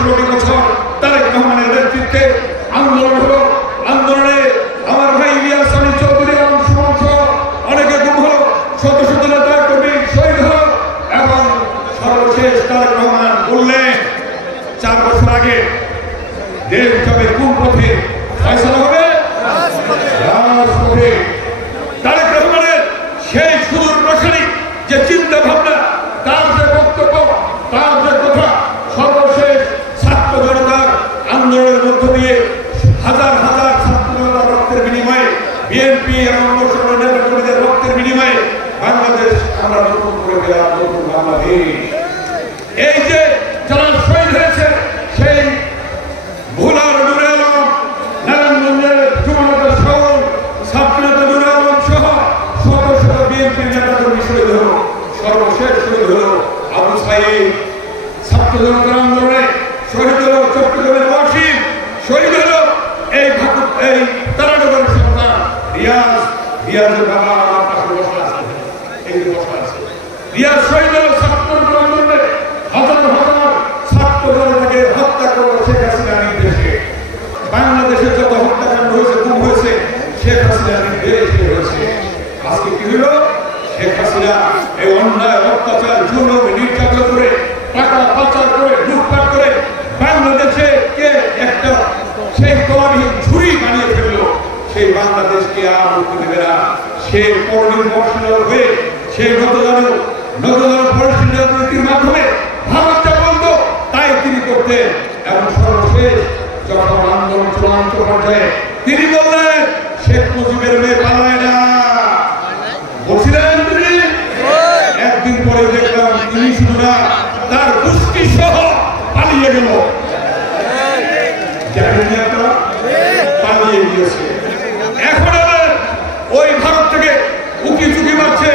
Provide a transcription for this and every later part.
16টি বছর তারেক রহমানের নেতৃত্বে আন্দোলন হলো। আন্দোলনে আমার ভাই ইলিয়াস আলী চৌধুরী এবং সুমন সহ অনেকে গুম হলো, শত শত নেতা কর্মী শহীদ হলো এবং সর্বশেষ তারেক রহমান বললেন 4 বছর আগে দেশ যাবে কোন পথে? ফয়সালা হবে রাজপথে। তারেক রহমানের সেই সুদূর প্রসারী যে চিন্তা ভাবনা, তার যে বক্তব্য, তার যে কথা, সর্বশেষ ছাত্র জনতার আন্দোলনের মধ্য দিয়ে হাজার হাজার ছাত্র জনতার রক্তের বিনিময়ে, বিএনপি এবং অন্য নেতা কর্মীদের রক্তের বিনিময়ে বাংলাদেশ আমরা নতুন করে পেলাম, নতুন বাংলাদেশ। এই যে যারা শহীদ হয়েছে, সেই ভোলার নুরে আলম, নারায়ণগঞ্জের যুবনেতা শাওন, ছাত্রনেতা নুরে আলম সহ শত শত বিএনপির নেতা কর্মী শহীদ হলো। সর্বশেষ শহীদ হলো আবু সাইদ। ছাত্র জনতার আন্দোলনে শহীদ হলো চট্টগ্রামের ওয়াসিম, শহীদ হলো এই তারানগরের সন্তান রিয়াজের বাবা আমার পাশে বসা আছে, এই যে বসা আছে। রিয়াজ শহীদ হলো ছাত্র আন্দোলনে। হাজার হাজার ছাত্র জনতাকে হত্যা করলো শেখ হাসিনার নির্দেশে। বাংলাদেশে যত হত্যাকাণ্ড হয়েছে, গুম হয়েছে, শেখ হাসিনার নির্দেশে হয়েছে। আজকে কি হলো? শেখ হাসিনা এই অন্যায়, অত্যাচার, জুলুম, নির্যাতন করে, টাকা পাচার করে, লুটপাট করে বাংলাদেশে কে একটা সেই তলাবিহীন ঝুড়ি বানিয়ে ফেললো। সেই বাংলাদেশকে আর মুক্তি দেবে না। সে পরনির্ভরশীল হয়ে সেই নতজানু পরিস্থিতি রাজনীতির মাধ্যমে ভারত যা বলতো তাই তিনি করতেন। এবং সর্বশেষ যখন আন্দোলন চূড়ান্ত পর্যায়ে তিনি বললেন শেখ মুজিবের মেয়ে পালায় না, বলছিলেন তিনি। একদিন পরে দেখলাম তিনি শুধু না, তার গোষ্ঠী সহ পালিয়ে গেল। পালিয়ে গিয়েছে। এখন আবার ওই ভারত থেকে উকি চুকি মারছে,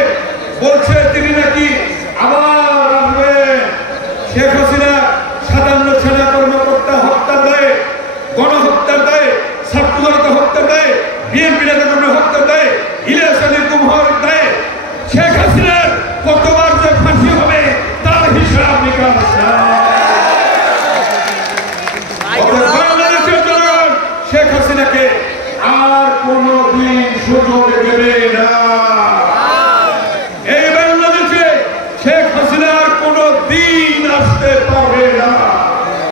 বলছে তিনি নাকি আবার আসবে। শেখ হাসিনা 57 সেনা কর্মকর্তা হত্যার দায়ে, গণহত্যার দায়ে, ছাত্র জনতা হত্যার দায়ে, বিএনপি নেতা কর্মী হত্যার দায়ে, ইলিয়াস আলী গুম হওয়ার দায়ে শেখ হাসিনার কতবার যে ফাঁসি হবে তার হিসাব নিকাশ বাংলাদেশের জনগণ শেখ হাসিনাকে আর কোনদিন সুযোগ দেবে